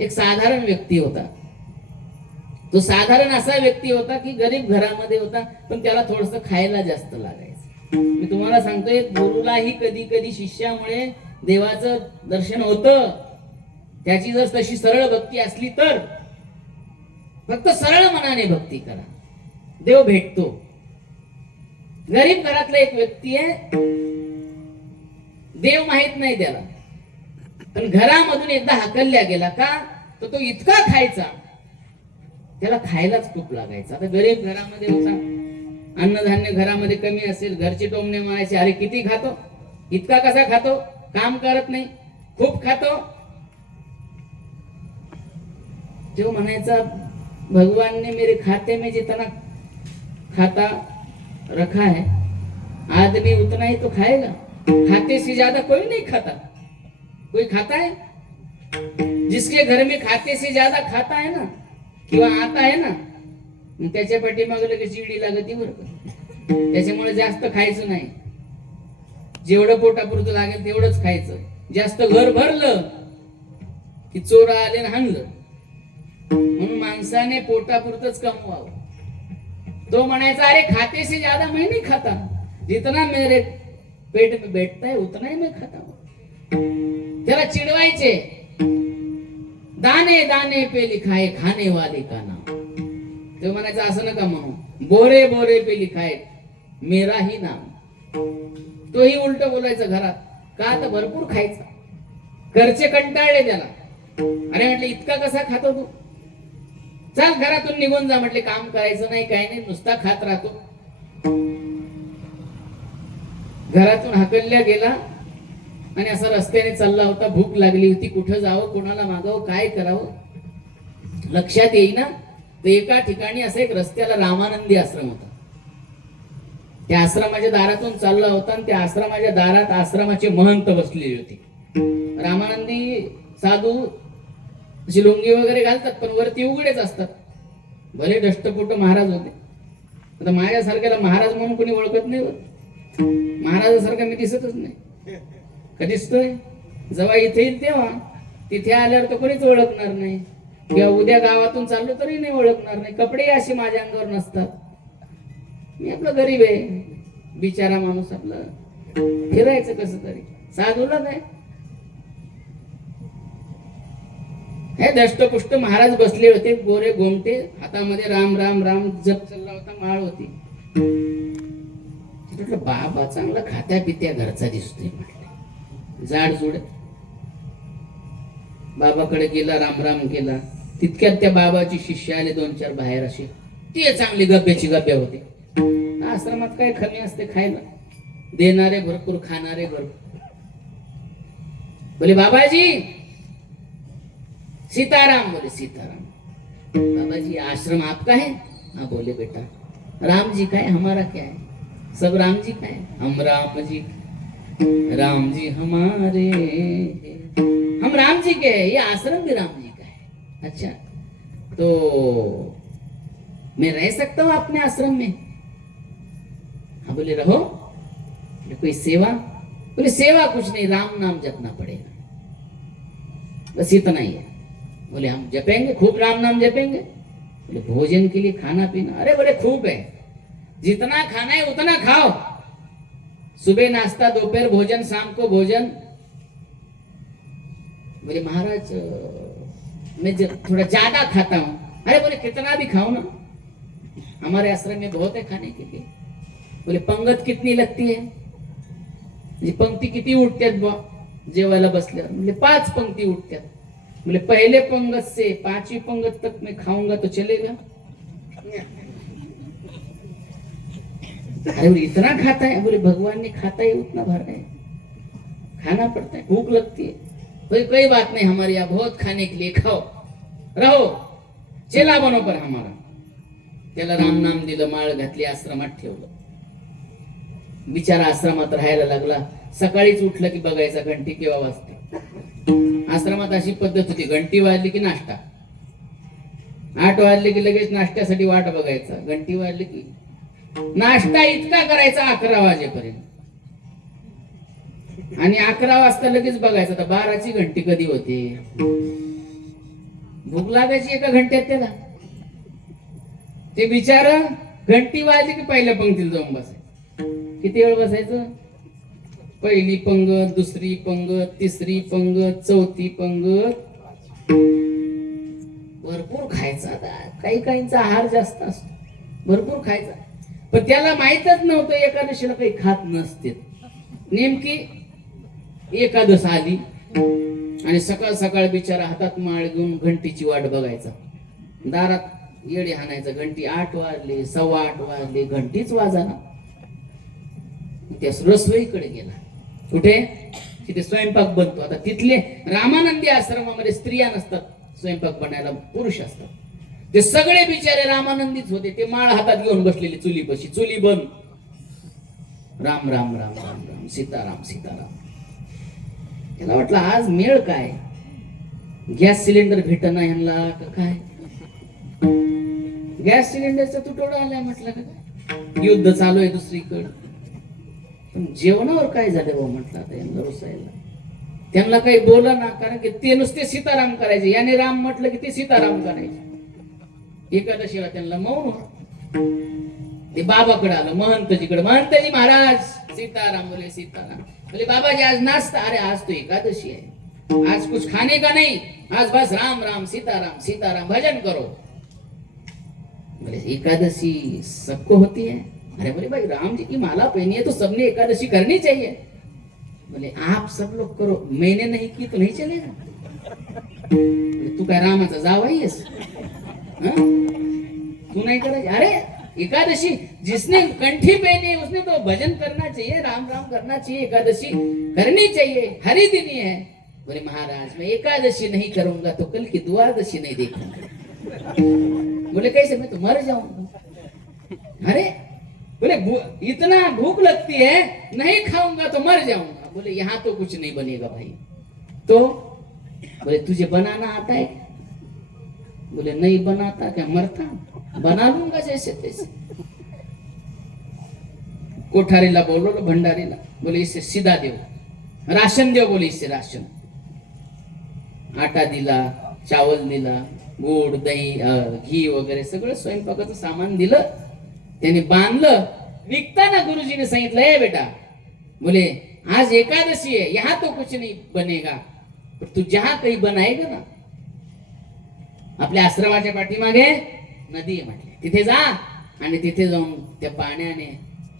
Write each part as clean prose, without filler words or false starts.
एक साधारण व्यक्ती होता. तो साधारण असा व्यक्ती होता की गरीब घरामध्ये होता, पण त्याला थोडस खायला जास्त लागायचं. मी तुम्हाला सांगतोय, गुरुलाही कधी कधी शिष्यामुळे देवाचं दर्शन होतं. त्याची जर तशी सरळ भक्ती असली तर. फक्त सरळ मनाने भक्ती करा, देव भेटतो. गरीब घरातला एक व्यक्ती आहे, देव माहित नाही त्याला, पण घरामधून एकदा हाकलल्या गेला का तो इतका खायचा, त्याला खायलाच खूप लागायचं. आता गरीब घरामध्ये होता, अन्नधान्य घरामध्ये कमी असेल, घरचे टोमणे मारायचे, अरे किती खातो, इतका कसा खातो, काम करत नाही, खूप खातो. जो म्हणायचा, भगवान ने मेरे खाते में जितना खाता रखा है, आदमी उतना ही तो खाएगा. खाते से ज्यादा कोई नहीं खाता. कोई खाता है? जिसके घर में खाते से ज्यादा खाता है ना किंवा आता है ना, त्याच्या पाठीमागे लगेच चिडी लागती बरं का. त्याच्यामुळे जास्त खायचं नाही. जेवढं पोटापुरतं लागेल तेवढंच खायचं. जास्त घर भरलं की चोर आले आणि हाणलं. म्हणून माणसाने पोटापुरतच कमवावं. तो म्हणायचा, अरे खाते से ज्यादा मैं नहीं खाता, जितना मेरे पेट में बैठता है उतना ही मैं खाता हूं. त्याला चिडवायचे, दाने दाने पे लिखा है खाने वाले का नाम. तो म्हणायचं, असं नका म्हणू, बोरे बोरे पे लिखा है मेरा ही नाम. तोही उलट बोलायचा घरात का, तर भरपूर खायचा. घरचे कंटाळले त्याला. अरे म्हटले, इतका कसा खातो तू, चल घरातून निघून जा. म्हटले, काम करायचं नाही, काही नाही, नुसता खात राहतो. घरातून हाकलल्या गेला आणि असा रस्त्याने चालला होता. भूक लागली होती, कुठं जावं, कोणाला मागावं, काय करावं लक्षात येईना. तर एका ठिकाणी असं एक रस्त्याला रामानंदी आश्रम होता. त्या आश्रमाच्या दारातून चालला होता आणि त्या आश्रमाच्या दारात आश्रमाचे महंत बसलेले होते. रामानंदी साधू अशी लुंगी वगैरे घालतात, पण वरती उघडेच असतात. भले दष्टपुट महाराज होते. आता माझ्यासारख्याला महाराज म्हणून कोणी ओळखत नाही. महाराजासारखा मी दिसतच नाही. कधी दिसतोय? जेव्हा इथे येईल तेव्हा. तिथे आल्यावर तर कोणीच ओळखणार नाही, किंवा उद्या गावातून चाललो तरी नाही ओळखणार नाही. कपडे असे माझ्या अंगावर नसतात. मी आपलं गरीब आहे, बिचारा माणूस, आपलं फिरायचं कसं तरी. साधूला काय, हे दष्टपुष्ट महाराज बसले होते, गोरे गोमटे, हातामध्ये राम राम राम जप चालला होता, माळ होती. म्हटलं, बाबा चांगला खात्या पित्या घरचा दिसतोय. म्हटलं, जाड जुड. बाबाकडे गेला, राम राम केला. तितक्यात त्या बाबाची शिष्य आले 2-4 बाहेर. असे ते चांगली गप्प्याची गप्प्या होते. आश्रमात काय कमी असते खायला, देणारे भरपूर, खाणारे भरपूर. बोले, बाबाजी सीताराम. बोले, सीताराम. बाबाजी, आश्रम आपका है? हाँ. बोले, बेटा राम जी का है, हमारा क्या है, सब राम जी का है. हम राम जी, राम जी हमारे, हम राम जी के हैं, ये आश्रम भी राम जी का है. अच्छा, तो मैं रह सकता हूँ अपने आश्रम में? हाँ. बोले, रहो. बोले, कोई सेवा? बोले, सेवा कुछ नहीं, राम नाम जपना पड़ेगा, बस इतना ही है. बोले, हम जपेंगे, खूब राम नाम जपेंगे. बोले, भोजन के लिए खाना पीना? अरे बोले, खूब है, जितना खाना है उतना खाओ. सुबह नाश्ता, दोपहर भोजन, शाम को भोजन. बोले, महाराज मैं थोड़ा ज्यादा खाता हूं. अरे बोले, कितना भी खाओ ना, हमारे आश्रम में बहुत है खाने के लिए. बोले, पंगत कितनी लगती है? पंक्ति किती उठत्यात बा जेवायला बसल्यावर? म्हणजे 5 पंक्ति उठत्यात. बोले, पहले पंगत से 5वीं पंगत तक मैं खाऊंगा तो चलेगा? अरे बोले, इतना खाता है? बोले, भगवान ने खाता है उतना भर है, खाना पड़ता है, भूख लगती है. बोले, कोई बात नहीं, हमारे यहाँ बहुत खाने के लिए, खाओ, रहो, चेला बनो पर हमारा. त्याला राम नाम दिलं, माळ घातली, आश्रमात ठेवलं. बिचारा आश्रमात राहायला लागला. सकाळीच उठलं की बघायचा घंटी केव्हा वाजते. आश्रमात अशी पद्धत होती, घंटी वाजली की नाश्ता, 8 वाजले की लगेच नाश्त्यासाठी वाट बघायचा, घंटी वाजली की नाश्ता इतका करायचा 11 वाजेपर्यंत. आणि 11 वाजता लगेच बघायचं तर 12ची घंटी कधी होते. भूक लागायची एका घंट्यात त्याला. ते बिचार घंटी वाजली की पहिल्या पंक्तीला जाऊन बसायचं. किती वेळ बसायचं? पहिली पंगत, दुसरी पंगत, तिसरी पंगत, चौथी पंगत. भरपूर खायचा. काही काहींचा आहार जास्त असतो, भरपूर खायचा. पण त्याला माहीतच नव्हतं एकादशीला काही खात नसते. नेमकी एकादश आली आणि सकाळ सकाळ बिचारा हातात माळ घेऊन घंटीची वाट बघायचा. दारात येडे हाणायचं. घंटी 8 वाजले, 8:15 वाजले, घंटीच वाजाना. त्या रसोईकडे गेला. कुठे? तिथे स्वयंपाक बनतो. आता तिथले रामानंदी आश्रमामध्ये स्त्रिया नसतात, स्वयंपाक बनायला पुरुष असतात. ते सगळे बिचारे रामानंदीच होते. ते माळ हातात घेऊन बसलेले चुलीपाशी. चुली बंद. राम राम राम राम राम, सीताराम सीताराम. त्याला वाटलं आज मेळ काय, गॅस सिलेंडर भेटना ह्यांना का काय, गॅस सिलेंडरचा तुटवडा आलाय म्हटलं का काय, युद्ध चालू आहे दुसरीकडे. पण जेवणावर काय झालं भाऊ म्हटलं आता यांना रुसायला. त्यांना काही बोला ना, कारण की ते नुसते सीताराम करायचे. याने राम म्हटलं की ते सीताराम करायचे. एकादशीला त्यांना मौन. ते बाबाकडे आलं, महंतजीकडे. महंतजी महाराज सीताराम. बोले सीताराम. बोले बाबाजी आज नाश्ता. अरे आज तो एकादशी है, आज कुछ खाने का नहीं, आज बस राम राम सीताराम सीताराम भजन करो. बोले एकादशी सबको होती है? अरे बोले भाई राम जी की माला पहनी है तो सबने एकादशी करनी चाहिए. बोले आप सब लोग करो, मैंने नहीं की तो नहीं चलेगा. बोले तू काय रामाचा जावाई आहेस? तू नहीं करायची? अरे एकादशी जिसने कंठी पहनी उसने तो भजन करना चाहिए, राम राम करना चाहिए, एकादशी करनी चाहिए, हरी दिनी है. बोले महाराज मैं एकादशी नहीं करूंगा तो कल की द्वादशी नहीं देखूंगा. बोले कैसे? मैं तो मर जाऊंगा. अरे बोले इतना भूख लगती है, नहीं खाऊंगा तो मर जाऊंगा. बोले यहाँ तो कुछ नहीं बनेगा भाई. तो बोले तुझे बनाना आता है? बोले नहीं बनाता. क्या मरता? बना लूंगा जैसे तैसे. कोठारीला बोलवलं, भंडारीला. बोले इसे सीधा देव, राशन देव. बोले इससे राशन. आटा दिला, चावल दिला, गोड दही घी वगैरे सगळं स्वयंपाकाचं सामान दिलं. त्याने बांधलं. निघताना गुरुजीने सांगितलं, ए बेटा, बोले आज एकादशी है, यहाँ तो कुछ नहीं बनेगा, पर तू जहां कहीं बनाएगा ना, आपल्या आश्रमाच्या पाठीमागे नदी आहे म्हटले, तिथे जा आणि तिथे जाऊन त्या पाण्याने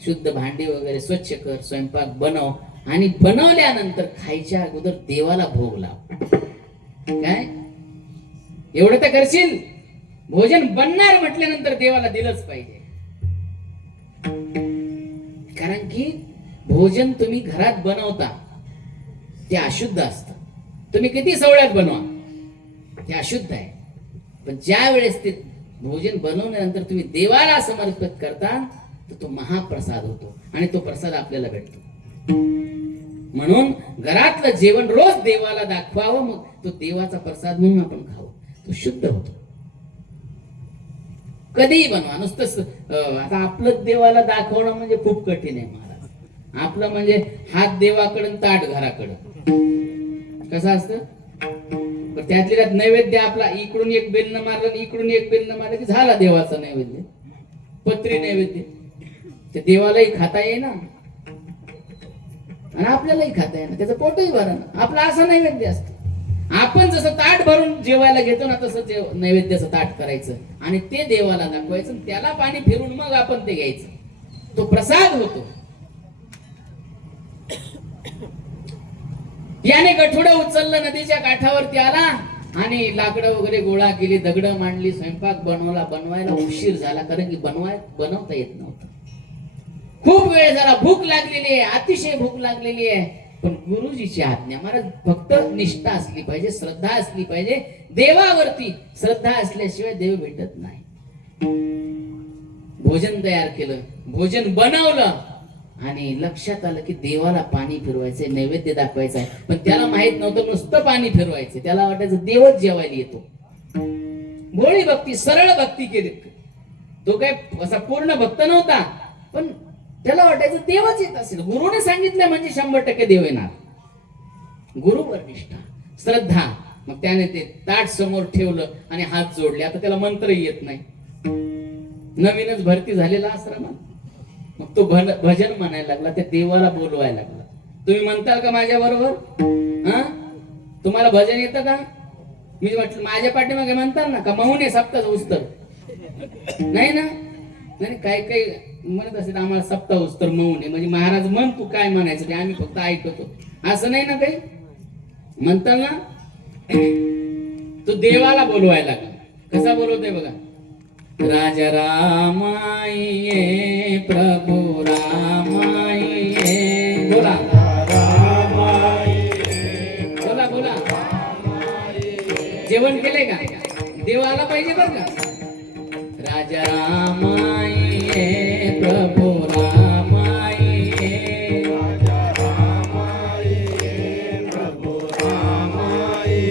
शुद्ध भांडी वगैरे स्वच्छ कर, स्वयंपाक बनव आणि बनवल्यानंतर खायच्या अगोदर देवाला भोग लाव. काय एवढं तर करशील? भोजन बनणार म्हटल्यानंतर देवाला दिलंच पाहिजे. कारण की भोजन तुम्ही घरात बनवता ते अशुद्ध असतं. तुम्ही किती सवळ्यात बनवा ते अशुद्ध आहे. पण ज्या वेळेस ते भोजन बनवल्यानंतर तुम्ही देवाला समर्पित करता तर तो महाप्रसाद होतो आणि तो प्रसाद आपल्याला भेटतो. म्हणून घरातलं जेवण रोज देवाला दाखवावं, मग तो देवाचा प्रसाद म्हणून आपण खाऊ, तो शुद्ध होतो. कधीही बनवा. नुसतं आता आपलं देवाला दाखवणं म्हणजे खूप कठीण आहे महाराज. आपलं म्हणजे हात देवाकडं ताट घराकडं. कसं असतं? त्यातली त्यात नैवेद्य आपला इकडून एक बेलनं मारलं, इकडून एक बेलनं मारलं की झाला देवाचा नैवेद्य. पत्री नैवेद्य ते देवालाही खाता येईना आणि आपल्यालाही खाता येईना, त्याचं पोटही भरणं. आपला असा नैवेद्य असतं. आपण जसं ताट भरून जेवायला घेतो ना, तसं नैवेद्याचं ताट करायचं आणि ते देवाला दाखवायचं, त्याला पाणी फिरून मग आपण ते घ्यायचं. तो प्रसाद होतो. याने गठुडं उचललं, नदीच्या काठावरती आला आणि लाकडं वगैरे गोळा केली, दगडं मांडली, स्वयंपाक बनवला. बनवायला उशीर झाला कारण की बनवता येत नव्हतं. खूप वेळ झाला. भूक लागलेली आहे, अतिशय भूक लागलेली आहे. पण गुरुजीची आज्ञा, महाराज फक्त निष्ठा असली पाहिजे, श्रद्धा असली पाहिजे. देवावरती श्रद्धा असल्याशिवाय देव भेटत नाही. भोजन तयार केलं, भोजन बनवलं आणि लक्षात आलं की देवाला पाणी फिरवायचंय, नैवेद्य दाखवायचा आहे. पण त्याला माहित नव्हतं नुसतं पाणी फिरवायचं. त्याला वाटायचं देवच जेवायला येतो. भोळी भक्ती, सरळ भक्ती केली. तो काय असा पूर्ण भक्त नव्हता, पण त्याला वाटायचं देवच येत असेल. गुरुने सांगितलं म्हणजे 100% देव येणार. गुरुवर निष्ठा, श्रद्धा मग त्याने ते ताट समोर ठेवलं आणि हात जोडले. आता त्याला मंत्रही येत नाही, नवीनच भरती झालेला आश्रमात. मग तो भजन म्हणायला लागला, त्या देवाला बोलवायला लागला. तुम्ही म्हणताल का माझ्या बरोबर? हा, तुम्हाला भजन येतं का? मी म्हटलं माझ्या पाठीमागे म्हणताल ना का मौन आहे सप्ताह उस्तर? नाही ना. नाही, काही काही म्हणत असेल आम्हाला सप्ताह उस्तर मौन आहे, म्हणजे महाराज म्हण तू काय म्हणायचं ते आम्ही फक्त ऐकतो, असं नाही ना काही म्हणताल ना. तो देवाला बोलवायला लागला. कसा बोलवतोय बघा. राजा रामाये प्रभू रामाये. बोला बोला बोला. जेवण केलंय का? देवाला पाहिजे बरं का. राजा रामाये प्रभू रामाये. प्रभू रामाये.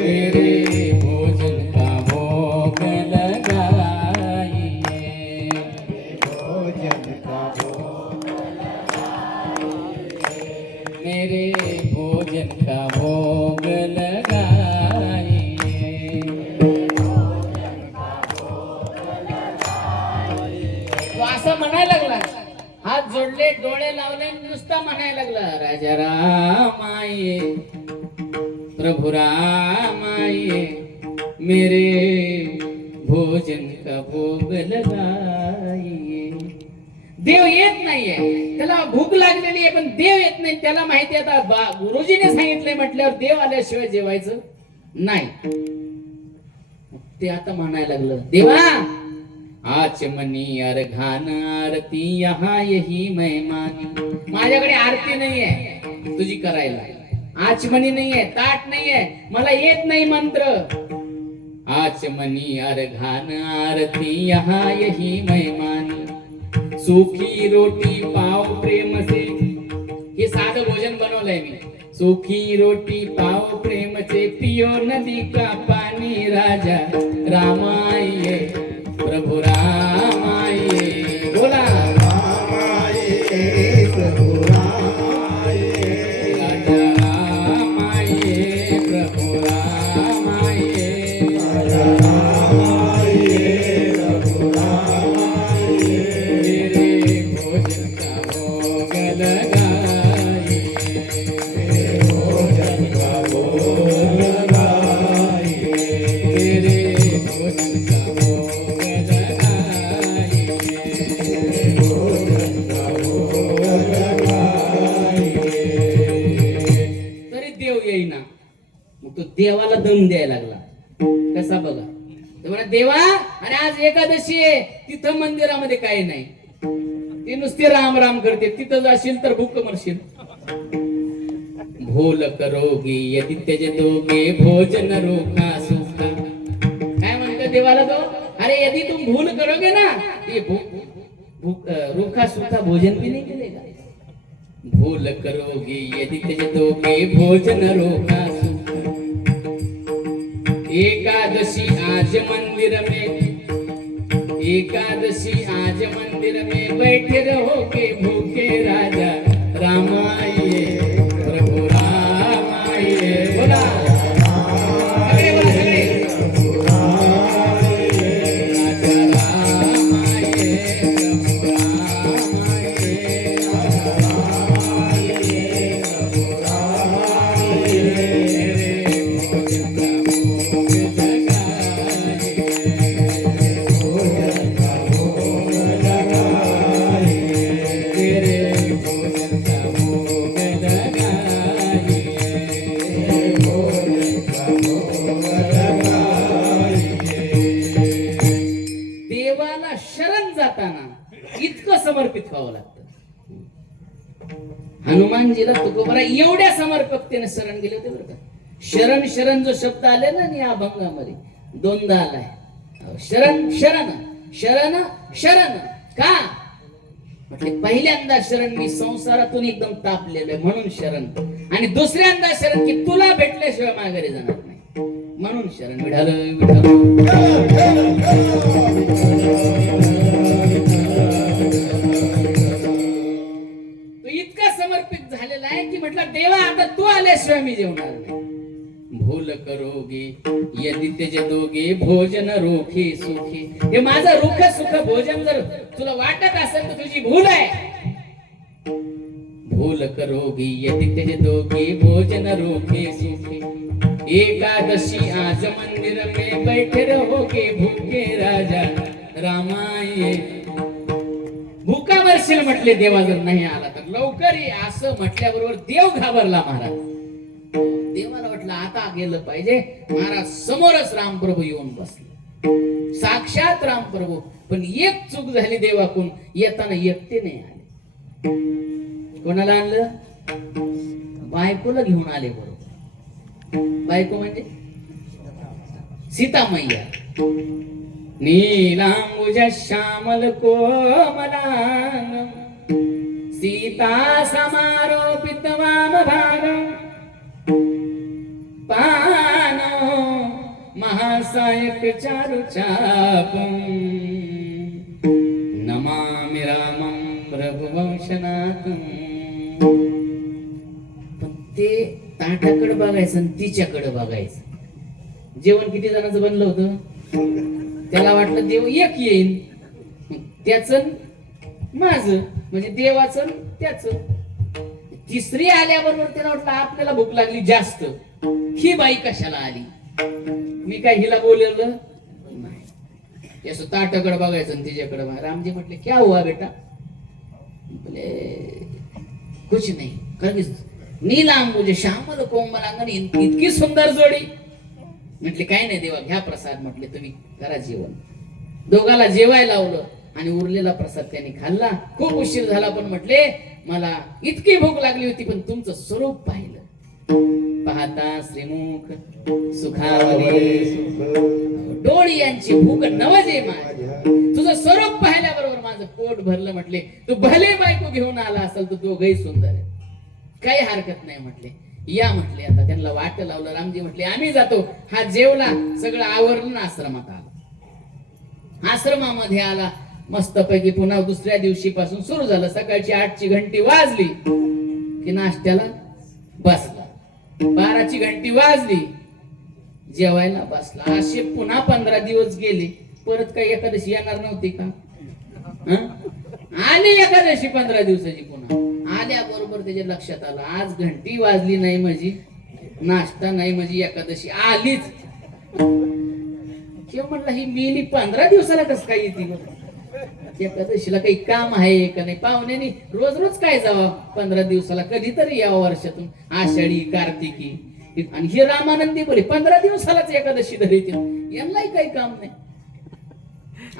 मेरे भोजन का भोग लगाइए. भोजन का भोग लगाइए. मेरे भोजन का भोग लगाइए. तो असं म्हणायला लागला, हात जोडले, डोळे लावले, नुसता म्हणायला लागला राजा रामाये प्रभु रामाये. मेरे भोजन का भोग लगाइए. देव येत नाहीये, त्याला भूक लागलेली आहे पण देव येत नाही. त्याला माहिती आहे आता गुरुजीने सांगितले म्हटल्यावर देव आल्याशिवाय जेवायचं नाही. ते आता म्हणायला लागलं, देवा आचमनी अर्घान आरती यहाँ यही मेहमानी. माझ्याकडे आरती नाहीये तुझी करायला, आचमनी नाहीये, ताट नाहीये, मला येत नाही मंत्र. आचमनी अर्घान आरती यहाँ यही मेहमानी. सूखी रोटी पाव प्रेम से. हे साधं भोजन बनवलंय मी. सूखी रोटी पाव प्रेम से पियो नदी का पानी. राजा रामाये प्रभु रामाये. बोला रामाये प्रभु रामाये. राजा रामाये प्रभु रामाये. राजा रामाये प्रभु रामाये. मेरे भोजन का भोग लगाइए. मेरे भोजन का भोग लगाइए. मेरे भोजन का भोग लगाइए. भोजन का भोग लगाइए. तरी देव येईना. मग तो देवाला दम द्यायला लागला. कसा बघा. तेव्हा देवा आणि आज एकादशी आहे, तिथं मंदिरामध्ये काही नाही, ती नुसती राम राम करते. तिथं जाशील तर भूक मरशील. भूल करोगी यदि त्यज दोगे भोजन रोखा सूखा. काय म्हणतो देवाला तो? अरे यदि तुम भूल करोगे ना ये रूखा सूखा भोजन भी नहीं मिलेगा. भूल करोगी यदि त्यज दोगे भोजन रोखा सूखा. एकादशी आज मंदिर में. एकादशी आज मंदिर में बैठे रहोगे भूखे. राजा रामाये प्रभु रामाये. बोला सगळे बोला सगळे. प्रभु रामाये. राजा रामाये प्रभु रामाये. राजा रामाये प्रभु रामाये. भोजन का भोग लगाइए. भोजन का भोग लगाइए. तेरे भोजन का भोग लगाइए. भोजन का भोग लगाइए. देवाला शरण जाताना इतकं समर्पित व्हावं लागतं. हनुमानजीला तुकोबरा एवढ्या समर्पकतेने शरण गेले होते बरं का. शरण शरण जो शब्द आले ना या अभंगामध्ये दोनदा आलाय. शरण शरण शरण शरण. का म्हटले? पहिल्यांदा शरण मी संसारातून एकदम तापलेलो आहे म्हणून शरण, आणि दुसऱ्यांदा शरण की तुला भेटल्याशिवाय माघारी जाणार नाही म्हणून शरण. विठाल विठाल. तो इतका समर्पित झालेला आहे की म्हटलं देवा आता तू आल्याशिवाय मी जेवणार नाही. भूल तेजे दोघे भोजन रोखे सुखी. हे माझं रुख सुख भोजन जर तुला वाटत असेल तर तुझी भूल आहे. भूल करोगी यदि तेजे दोघे भोजन रोखे सुखी. एकादशी आज मंदिर में बैठे रहोगे भूखे राजा रामाये. भूका मरशील म्हटले देवा जर नाही आला तर लवकर ये असं म्हटल्याबरोबर देव घाबरला महाराज. देवाला वाटलं आता गेलं पाहिजे. महाराज समोरच रामप्रभू येऊन बसले, साक्षात रामप्रभू. पण एक चूक झाली देवाकडून, येताना एकटे नाही आले. कोणाला आणलं? बायकोला घेऊन आले. बरोबर बायको म्हणजे सीता मैया. नीलांबुज श्यामल कोमलांग सीता समारोपित वाम भागम पानो महासायक चारु चापम नमामि रामं रघुवंशनाथं. पण ते ताटाकडे बघायचं आणि तिच्याकडे बघायचं. जेवण किती जणांचं बनलं होतं? त्याला वाटलं देव एक येईल, त्याच माझं म्हणजे देवाचं त्याच. तिसरी आल्याबरोबर त्याला वाटलं आपल्याला भूक लागली जास्त, ही बाई कशाला आली. मी काय हिला बोलवलं नाही. असं ताटाकडे बघायचं आणि तिच्याकडे. रामजी म्हटले क्या हुआ बेटा? बोले कुछ नाही. कधीच नीलांबुज श्यामल कोमलांगण इतकी सुंदर जोडी. म्हटले काय नाही देवा घ्या प्रसाद. म्हटले तुम्ही करा जेवण. दोघाला जेवायला लावलं आणि उरलेला प्रसाद त्यांनी खाल्ला. खूप उशीर झाला पण म्हटले मला इतकी भूक लागली होती पण तुमचं स्वरूप पाहिलं. पाहता श्रीमुख सुखावले डोळी यांची भूक नवजे माझ्या. तुझं स्वरूप पाहिल्याबरोबर माझं पोट भरलं. म्हटले तू भले बायको घेऊन आला असेल तर दोघही सुंदर आहे, काही हरकत नाही. म्हटले या म्हटले. आता त्यांना वाट लावलं. रामजी म्हटले आम्ही जातो. हा जेवला, सगळं आवरलं, आश्रमात आला. आश्रमामध्ये आला मस्तपैकी. पुन्हा दुसऱ्या दिवशी पासून सुरू झालं. सकाळची 8ची घंटी वाजली की नाश्त्याला बसला. 12ची घंटी वाजली जेवायला बसला. असे पुन्हा 15 दिवस गेले. परत काही एकादशी येणार नव्हती का? आली एकादशी 15 दिवसाची. पुन्हा आल्याबरोबर त्याच्या लक्षात आलं आज घंटी वाजली नाही म्हणजे नाश्ता नाही म्हणजे एकादशी आलीच. किंवा म्हटलं ही मेली 15 दिवसाला कसं काय येते? एकादशीला काही काम आहे का नाही? पाहुण्यानी रोज रोज काय जावं 15 दिवसाला? कधीतरी यावं वर्षातून. आषाढी कार्तिकी. आणि हे रामानंदी बोले 15 दिवसालाच एकादशी धरी. यांनाही काही काम नाही.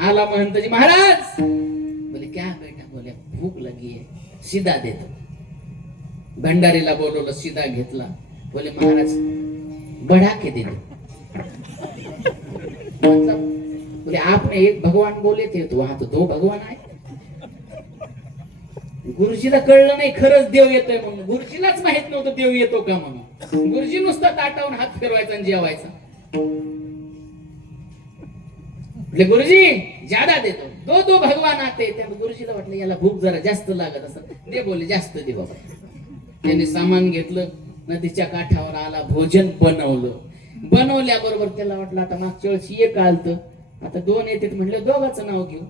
आला महंतजी महाराज. बोले क्या बेटा? बोले भूक लगी है, सीधा देतो. भंडारीला बोलवलं, सीधा घेतला. बोले महाराज बढ़ा के दे दो. मतलब बोले आपने एक भगवान बोले थे तो वहां तो 2 भगवान आहे. गुरुजीला कळलं नाही खरंच देव येतोय म्हणून. गुरुजीलाच माहित नव्हतं देव येतो का म्हणून. गुरुजी नुसता ताटावून हात फिरवायचा आणि जेवायचा. बोले गुरुजी ज्यादा देतो, 2 भगवान आते. त्या गुरुजीला वाटलं याला भूक जरा जास्त लागत असं. दे बोले जास्त दे बाबा. त्याने सामान घेतलं, नदीच्या काठावर आला, भोजन बनवलं. बनवल्याबरोबर त्याला वाटलं आता मागच्या वेळेस एक आलतं, आता 2 येतात म्हटलं दोघांचं नाव घेऊ.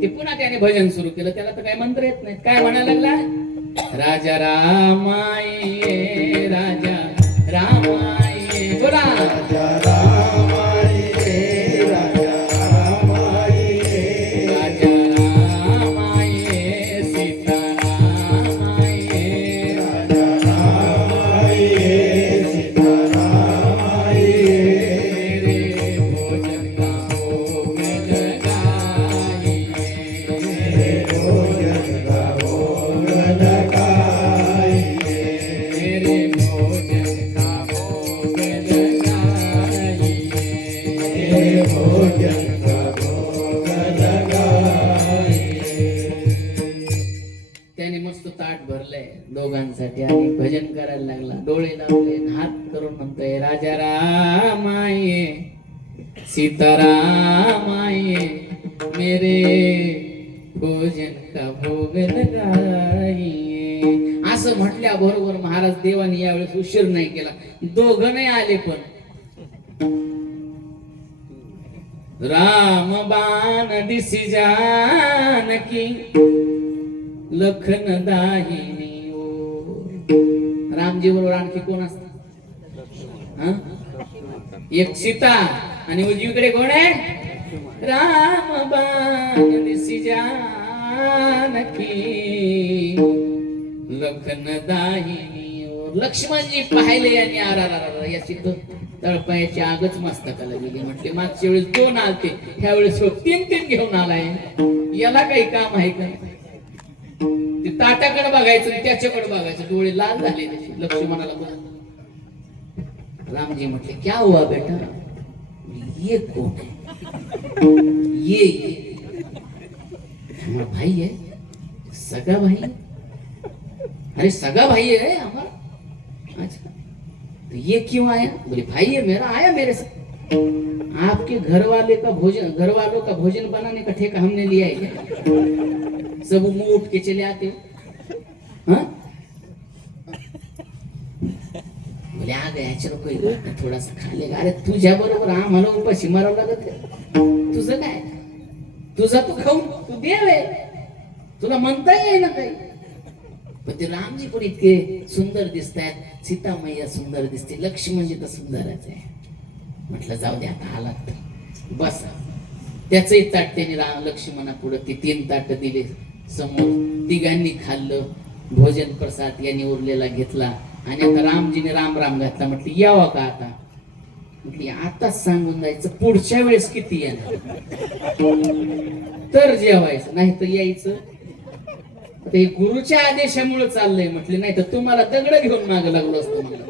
ते पुन्हा त्याने भजन सुरू केलं. त्याला तर काही मंत्र येत नाहीत. काय म्हणायला लागला? राजा रामाये राजा रामाये. बोला राजा रामाये राजा रामाये राजा रामाये सीता रामाये राजा रामाये सीता रामाये. रे भोजन का भोग लगाइए, रे भोजन का भोग लगाइए, रे भोजन का भोग लगाइए, रे भोजन का भोग लगाइए. त्याने मस्त ताट भरलंय दोघांसाठी आणि भजन करायला लागला. डोळे लावले, हात करून म्हणतोय राजा रामाये सीतारामाये मेरे भोजन का भोग लगाइए. असं म्हटल्या बरोबर महाराज देवानी यावेळेस उशीर नाही केला. दोघं नाही आले पण राम बाण दिसी जानकी लखन दाहिनी ओ. रामजी बरोबर आणखी कोण असत? एक सीता आणि उजवीकडे कोण आहे? राम बाण दिसी जानकी लखन दाहिनी ओ. लक्ष्मणजी पाहिले आणि आरा याची तळपायाची आगच मस्तकाला गेली. म्हटले मागच्या वेळेस 2 आलते, ह्या वेळेस 3 घेऊन आलाय. याला काही काम आहे का? ते ताटाकडे बघायचं त्याच्याकडे बघायचं, डोळे लाल झाले लक्ष्मणाला बघ. रामजी म्हटले क्या हुआ बेटा? ये कौन है? ये हमारा भाई है, सगा भाई. अरे सगा भाई है हमारा. अच्छा तो ये क्यों आया? बोले भाई है मेरा, आया मेरे साथ. आपके घर वालों का भोजन बनाने का ठेका हमने लिया है क्या? सब मुंह उठ के चले आते हो. हाँ बोले आ गया, चलो कोई बात नहीं, थोड़ा सा खा लेगा. अरे तुझ्या बरोबर आम्हाला उपाशी मारावं लागत. तुझं काय? तुझा तू खाऊन तू देव आहे, तुला म्हणता येई ना काही. पण ते रामजी पण इतके सुंदर दिसतात, सीता मैया सुंदर दिसते, लक्ष्मणजी तर सुंदरच आहे. म्हटलं जाऊ दे आता आलात तर बस. त्याचंही ताट त्याने लक्ष्मणा पुढे ते 3 ताट दिले समोर. तिघांनी खाल्लं. भोजन प्रसाद यांनी उरलेला घेतला आणि आता रामजीने राम राम घातला. म्हटलं यावं का आता? म्हटली आताच सांगून जायचं, पुढच्या वेळेस किती येणार तर जेवायचं, नाही तर यायचं. आता हे गुरुच्या आदेशामुळे चाललंय. म्हटले नाही तर तुम्हाला दगड घेऊन माग लागलो असतो. मला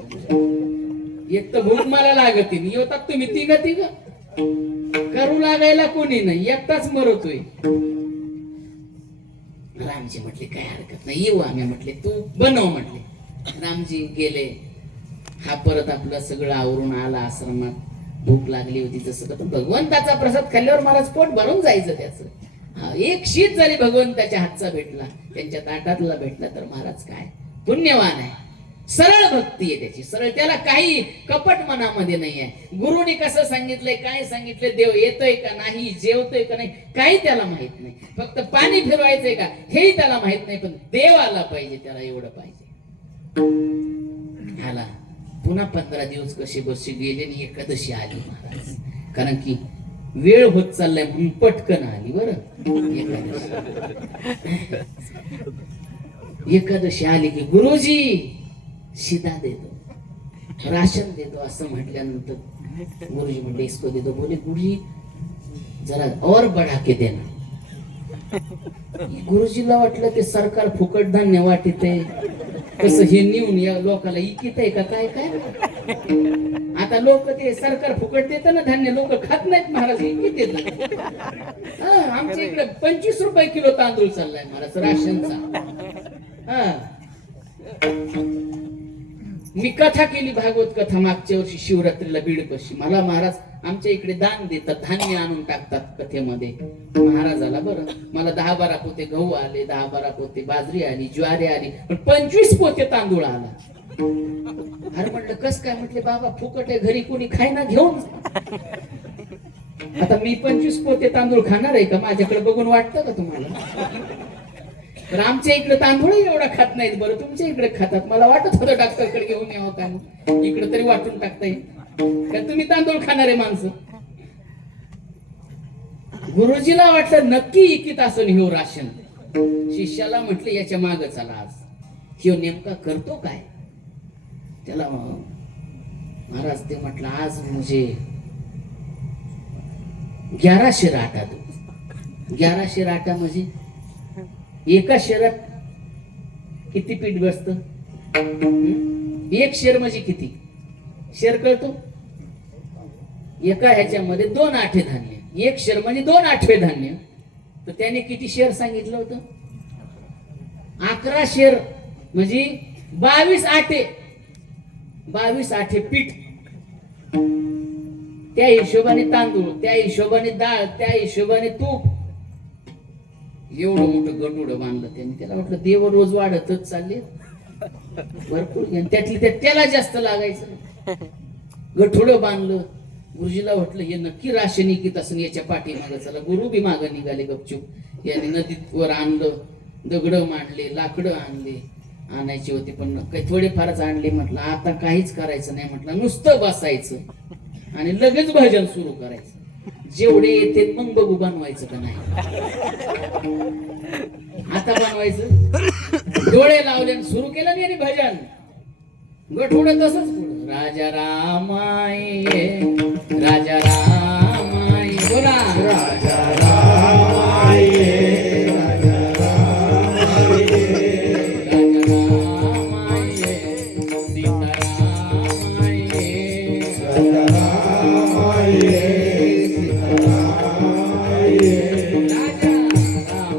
एक तर भूक मला लागती, येतात तुम्ही तिघ करू लागायला कोणी नाही, एकटाच मरतोय. रामजी म्हटले काय हरकत नाही, येऊ आम्ही. म्हटले तू बनव. म्हटले. रामजी गेले. हा परत आपलं सगळं आवरून आला आश्रमात. भूक लागली होती तसं, तर भगवंताचा प्रसाद खाल्ल्यावर महाराज पोट भरून जायचं त्याचं. एक शीत जरी भगवंताच्या हातचा भेटला, त्यांच्या ताटातला भेटला तर महाराज काय पुण्यवान आहे. सरळ भक्ती आहे त्याची, सरळ. त्याला काही कपट मनामध्ये नाही आहे. गुरुनी कसं सांगितलंय, काय सांगितलंय, देव येतोय का नाही, जेवतोय का नाही, काही त्याला माहित नाही. फक्त पाणी फिरवायचंय का हेही त्याला माहित नाही, पण देव आला पाहिजे त्याला, एवढं पाहिजे. आला. पुन्हा 15 दिवस कसे बसे गेले आणि एकादशी आली महाराज. कारण की वेळ होत चाललाय म्हणून पटकन आली. बरं एकादशी आली की गुरुजी शिदा देतो, राशन देतो असं म्हटल्यानंतर गुरुजी म्हणले इसको देतो. बोले गुरुजी जरा और बढ़ा के देना. गुरुजीला वाटलं ते सरकार फुकट धान्य वाटत आहे, कसं हे नेऊन या लोकाला इकित आहे का काय काय. आता लोक ते सरकार फुकट देत ना धान्य, लोक खात नाहीत महाराज, इकित देत. आमच्या इकडे 25 रुपये किलो तांदूळ चाललाय महाराज राशनचा. मी कथा केली, भागवत कथा मागच्या वर्षी शिवरात्रीला बीडपाशी. मला महाराज आमच्या इकडे दान देतात, धान्य आणून टाकतात कथेमध्ये महाराजाला. बरं मला 10-12 पोते गहू आले, 10-12 पोते बाजरी आली, ज्वारी आली, पण 25 पोते तांदूळ आला. अरे म्हटलं कस काय? म्हटले बाबा फुकट आहे, घरी कोणी खायना घेऊन. आता मी 25 पोते तांदूळ खाणार आहे का? माझ्याकडे बघून वाटतं का तुम्हाला? तर आमच्या इकडे तांदूळ एवढा खात नाहीत. बरं तुमच्या इकडे खातात. मला वाटत होतं डॉक्टरकडे घेऊन यावं का, इकडे तरी वाटून टाकता येईल का तुम्ही तांदूळ खाणारे माणसं. गुरुजीला वाटलं नक्की इकित असून ह्यो राशन. शिष्याला म्हटलं याच्या माग चला, आज ह्यो नेमका करतो काय. त्याला महाराज ते म्हटलं आज म्हणजे 1100 राटा दो. 1100 राटा म्हणजे एका शेरात किती पीठ बसत? एक शेर म्हणजे किती शेर कळतो? एका ह्याच्यामध्ये 2 आठे धान्य. एक शेर म्हणजे 2 आठवे धान्य. तर त्याने किती शेर सांगितलं होतं? 11 शेर म्हणजे 22 आठे. 22 आठे पीठ. त्या हिशोबाने तांदूळ, त्या हिशोबाने डाळ, त्या हिशोबाने तूप. एवढं मोठं गटुडं बांधलं त्यांनी. त्याला वाटलं देव रोज वाढतच चालले भरपूर, त्यातली त्याला जास्त लागायचं. गठुडं बांधलं गुरुजीला वाटलं हे नक्की राशनिकीत असं याच्या पाठीमागं. चला गुरु बी मागं निघाले गपचूप. याने नदीत वर आणलं, दगड मांडले, लाकडं आणले, आणायची होती पण काही थोडेफारच आणले. म्हटलं आता काहीच करायचं नाही, म्हटलं नुसतं बसायचं आणि लगेच भजन सुरू करायचं. जेवढे येते मग बघू बनवायचं का नाही. आता बनवायचं, डोळे लावले आणि सुरू केलं नाही भजन. गठुडं तसंच पुढं. राजा रामाई राजा रामाई बोला. राजा रामाई राजा रामाई राजा रामाई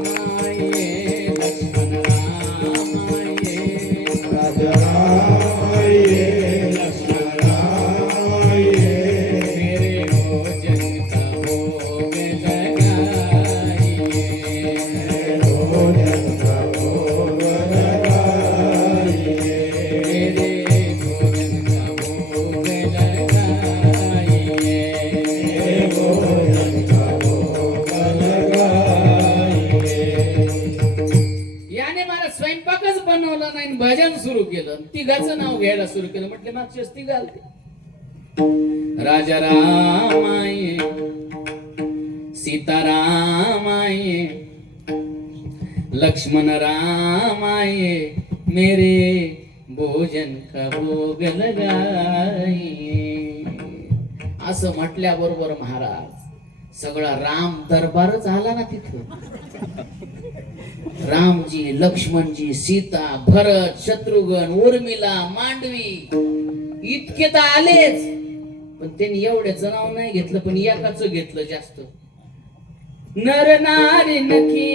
भजन सुरू केलं. तिघाचं नाव घ्यायला सुरू केलं. म्हटले मागच्याच तिघालते. राजा रामाय सीतारामाय लक्ष्मण रामाय मेरे भोजन का भोग लगाई. असं म्हटल्याबरोबर महाराज सगळा राम दरबारच आला ना तिथं. रामजी, लक्ष्मणजी, सीता, भरत, शत्रुघ्न, उर्मिला, मांडवी इतके तर आलेच. पण त्यांनी एवढ्याच नाव नाही घेतलं, पण एकाच घेतलं जास्त. नर नारी नकी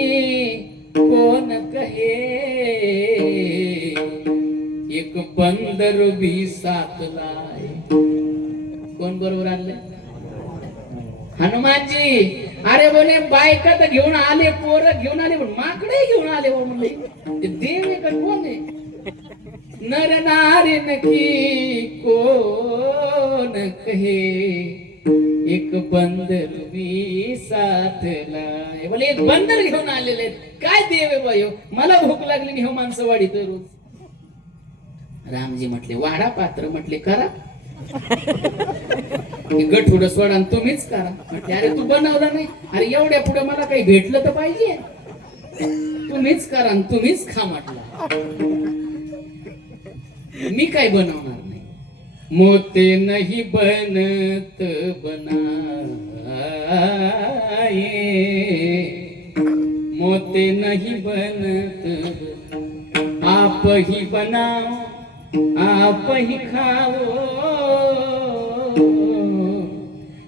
कोण कहे एक बंदर भी साथ लाय. कोण बरोबर आणलं? हनुमानजी. अरे बोले बायका तर घेऊन आले, पोरं घेऊन आले, पण माकडे घेऊन आले. हो म्हणले ते देव आहे का कोण आहे? नर नारी नकी कोण कहे एक बंदर भी साथ लाय. बोले एक बंदर घेऊन आलेले. काय देव आहे बायो? मला भूक लागली नाही हो माणसं वाढीत रोज. रामजी म्हटले वाडा पात्र. म्हटले करा. गठुडं सोडा आणि तुम्हीच करा. म्हटले अरे तू बनवला नाही. अरे एवढ्या पुढे मला काही भेटलं तर पाहिजे. तुम्हीच करा आणि तुम्हीच खा. म्हटलं मी काय बनवणार नाही. मोते नाही बनत बनाए, मोते नहीं बनत आप ही बनाओ आप ही खाओ.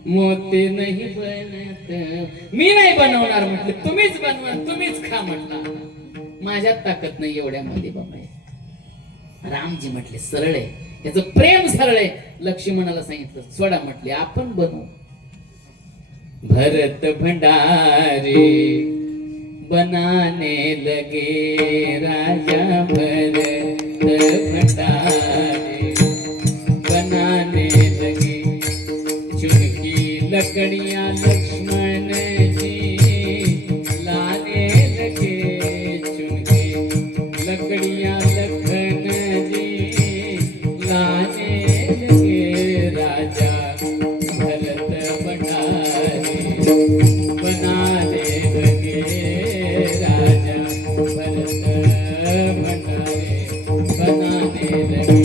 मोते नाही बनत. मी नाही बनवणार म्हटलं, तुम्हीच बनवा तुम्हीच खा. म्हटलं माझ्यात ताकद नाही एवढ्यामध्ये बाबा. रामजी म्हटले सरळ आहे, त्याचं प्रेम सरळ आहे. लक्ष्मणाला सांगितलं सोडा. म्हटले आपण बनवू. भरत भंडारे बनाने लगे राजा. भरत भंडारे बनाने लगे. चुनकी लकड़ियां लक्ष्मण जी लाने लगे. चुनकी लकड़ियां लखन जी लाने लगे. राजा भरत भंडारे बनाने लगे. राजा भरत भंडारे बनाने लगे.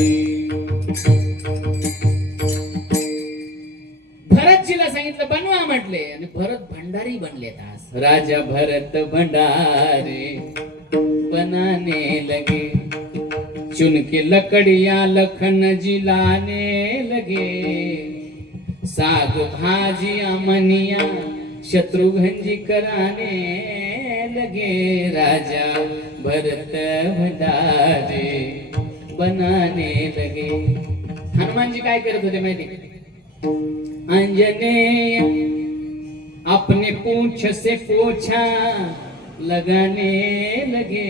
भरतजीला सांगितलं बनवा म्हटले आणि भरत भंडारी बनले. आज राजा भरत भंडारे बनाने लगे. चुनके लकड़ियां लखन जी लाने लगे. साग भाजी अमनिया शत्रुघ्न जी कराने लगे. राजा भरत भंडारे बनाने लगे. हनुमान जी काय करत होते माहिती? अंजनेय अपने पूंछ से पोछा लगाने लगे.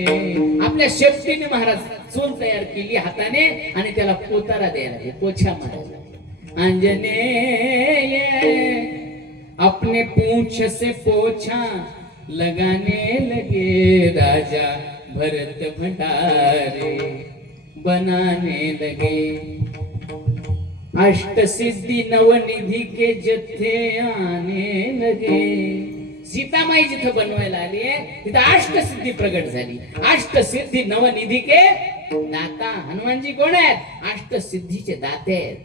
आपल्या शेपटीने महाराज चूल तयार केली हाताने आणि त्याला पोतारा द्यायला लागले, पोछा मारायला. आंजनेय अपने पूंछ से पोछा लगाने लगे, राजा भरत भंडारे बनाने लगे। अष्ट सिद्धि नवनिधि के जत्थे आने लगे। सीतामाई जिथं बनवायला आली आहे तिथं अष्ट सिद्धी प्रगट झाली। अष्ट सिद्धी नवनिधी के दाता हनुमानजी कोण आहेत? अष्ट सिद्धीचे दाते आहेत।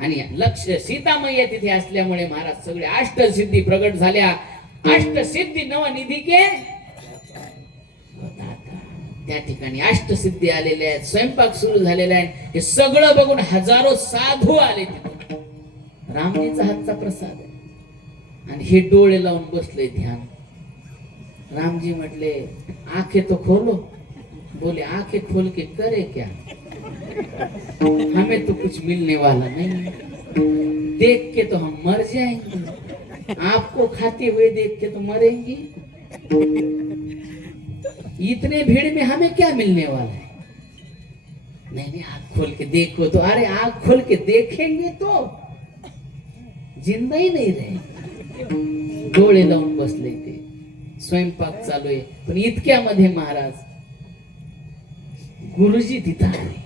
आणि लक्ष सीतामाई तिथे असल्यामुळे महाराज सगळे अष्ट सिद्धी प्रगट झाल्या। अष्ट सिद्धी नवनिधी के दाता, त्या ठिकाणी अष्ट सिद्धी आलेल्या आहेत, स्वयंपाक सुरू झालेला आहे। हे सगळं बघून हजारो साधू आले तिथे। रामजीचा हातचा प्रसाद आहे आणि हे डोळे लावून बसले ध्यान। रामजी म्हटले आंखें तो खोलो। बोले आंखें खोल के करे क्या, हमें तो कुछ मिलने वाला नहीं, देख के तो हम मर जाएंगे, आपको खाते हुए देख के तो मरेंगे, इतने भीड़ में हमें क्या मिलने वाला है। नहीं आंख खोल के देखो तो, अरे आंख खोल के देखेंगे तो जिंदा ही नहीं रहे। डोळे लावून बसले ते, स्वयंपाक चालू आहे। पण इतक्यामध्ये महाराज गुरुजी तिथं आले,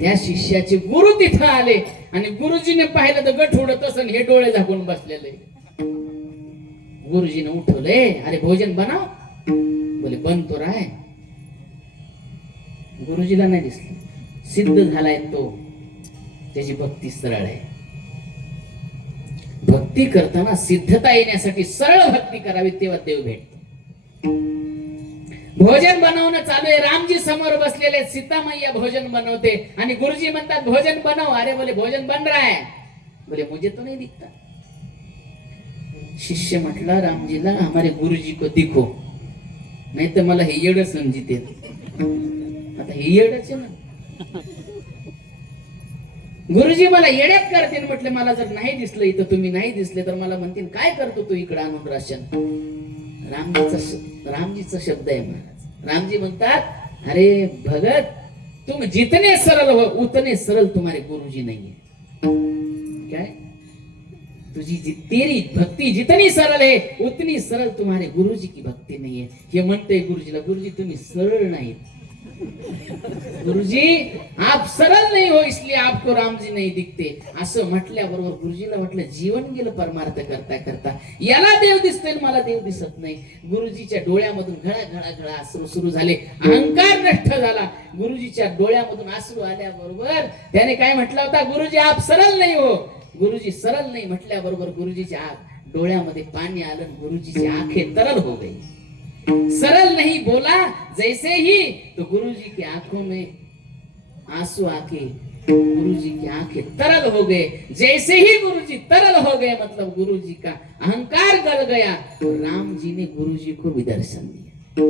त्या शिष्याचे गुरु तिथं आले आणि गुरुजीने पाहिलं तर गठ उडत असं हे डोळे झाकून बसलेले। गुरुजीने उठवले, अरे भोजन बनाव। बोले बन तो रहा है। गुरुजीला नाही दिसलं, सिद्ध झालाय तो, त्याची भक्ती सरळ आहे। भक्ती करताना सिद्धता येण्यासाठी सरळ भक्ती करावी, तेव्हा देव भेटतो। भोजन बनवणं चालू आहे, रामजी समोर बसलेले, सीतामैया भोजन बनवते आणि गुरुजी म्हणतात भोजन बनव। अरे बोले भोजन बन रहा है। बोले मुझे तो नहीं दिखता। शिष्य म्हटला रामजीला, हमारे गुरुजी को दिखो, नाही तर मला हे येड समजिते। आता हे येडच आहे ना। गुरुजी मला येड्यात करतील। म्हटले मला जर नाही दिसलं इथं, तुम्ही नाही दिसले तर मला म्हणतील काय करतो तू इकडे आणून राशन। रामजीचा शब्द आहे महाराज। रामजी म्हणतात अरे भगत, तुम जितने सरल हो उतने सरल तुम्हारे गुरुजी नहीं है। काय तुझी तेरी भक्ति जितनी सरल है उतनी सरल तुम्हारे गुरुजी की भक्ति नहीं है। हे म्हणते गुरुजीला, गुरुजी तुम्ही सरळ नाही, गुरुजी आप सरल नहीं हो इसलिए आपको राम जी नहीं दिखते। असं म्हटल्याबरोबर गुरुजीला वाटलं जीवन गेलं परमार्थ करता करता, याला देव दिसतोय मला देव दिसत नाही। गुरुजीच्या डोळ्यामधून घळा घळा घळा अश्रू सुरू झाले, अहंकार नष्ट झाला। गुरुजीच्या डोळ्यामधून अश्रू आल्याबरोबर त्याने काय म्हटलं होता, गुरुजी आप सरल नहीं हो। गुरुजी सरल नाही म्हटल्याबरोबर गुरुजीच्या डोळ्यामध्ये पाणी आलं, गुरुजीची आंखें तरल हो गई। सरल नहीं बोला जैसे ही तो गुरुजी की आंखों में आंसू आके गुरुजी की आंखें तरल हो गए। जैसे ही गुरुजी तरल हो गए मतलब गुरुजी का अहंकार गल गया, तो राम जी ने गुरुजी को भी दर्शन दिया।